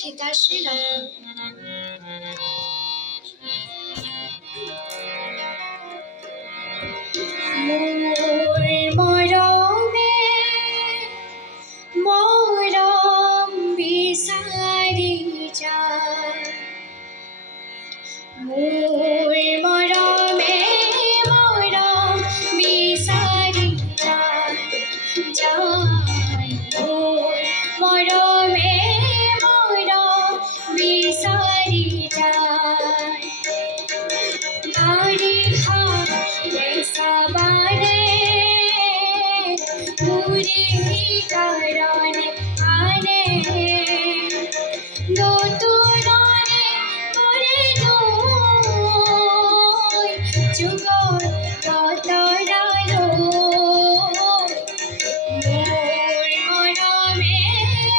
গীতাশ্ৰী লহকৰ। মোৰ মৰমে মৰম বিচাৰি যায়, মোৰ মৰমে মৰম বিচাৰি যায়, মোৰ মৰমে মৰম বিচাৰি যায়। বাৰিষা বেচাবাৰে ঘূৰি কাৰণে আনে, নতুনৰে কৰে লৈ যুগৰ বতৰালৈ। মোৰ মৰমে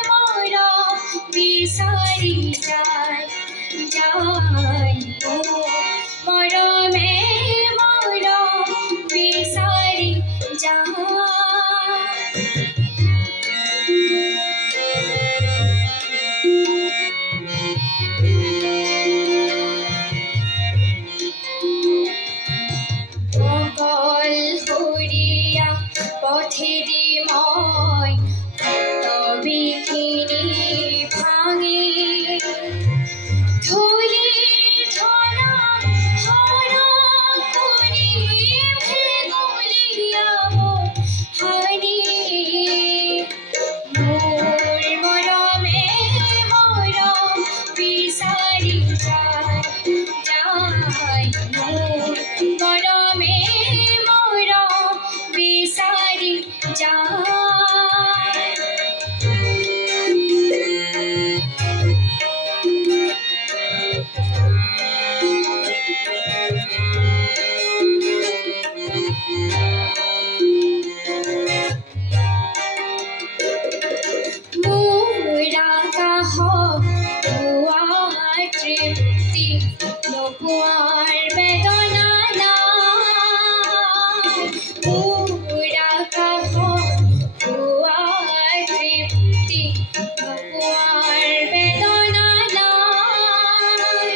মৰম বিচাৰি যায়, মোৰ মৰমে মৰম বিচাৰি যায়। অকলশৰীয়া পথেদি মই বিঘিনি ভাঙি ধূলিৰ ধৰা হৰণ কৰি ভেকুলীয়াব হানি। মোৰ মৰমে মৰম বিচাৰি যায়, মোৰ মৰমে মৰম বিচাৰি যায়। মোৰ আকাশ পোৱাৰ তৃপ্তি নোপোৱাৰ বেদনা নাই, মোৰ আকাশ পোৱাৰ তৃপ্তি নোপোৱাৰ বেদনা নাই।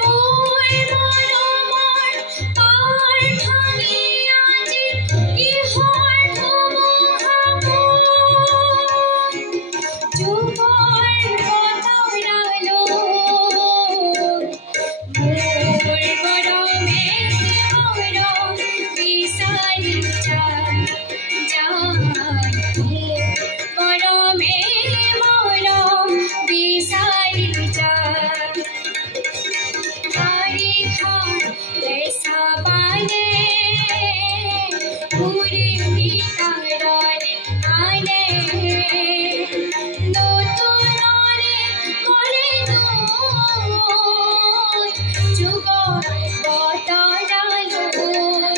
মোৰ মৰমৰ পাৰ ভাঙি আজি কিহৰ ধুমুহা যুগৰ বতৰালৈ। মোৰ মৰমে মৰম বিচাৰি যায়, মোৰ মৰমে মৰম বিচাৰি যায়। বাৰিষাৰ বেচাবাৰে ঘূৰি কাৰণে আনে, নতুনৰে কৰে লৈ যুগৰ বতৰালৈ। মোৰ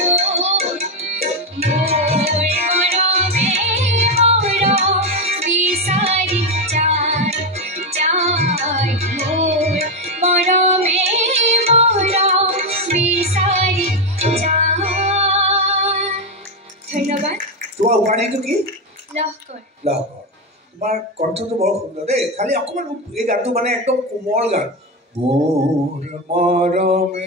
মৰমে মৰম বিচাৰি যায়, মোৰ মৰমে মৰম বিচাৰি যায়। ধন্যবাদ। তোমাৰ উপাধিটো কি? লহকৰ। লহকৰ। তোমাৰ কণ্ঠটো বৰ সুন্দৰ দেই, খালি অকণমান এই গানটো মানে একদম কোমল গান। মোৰ মৰমে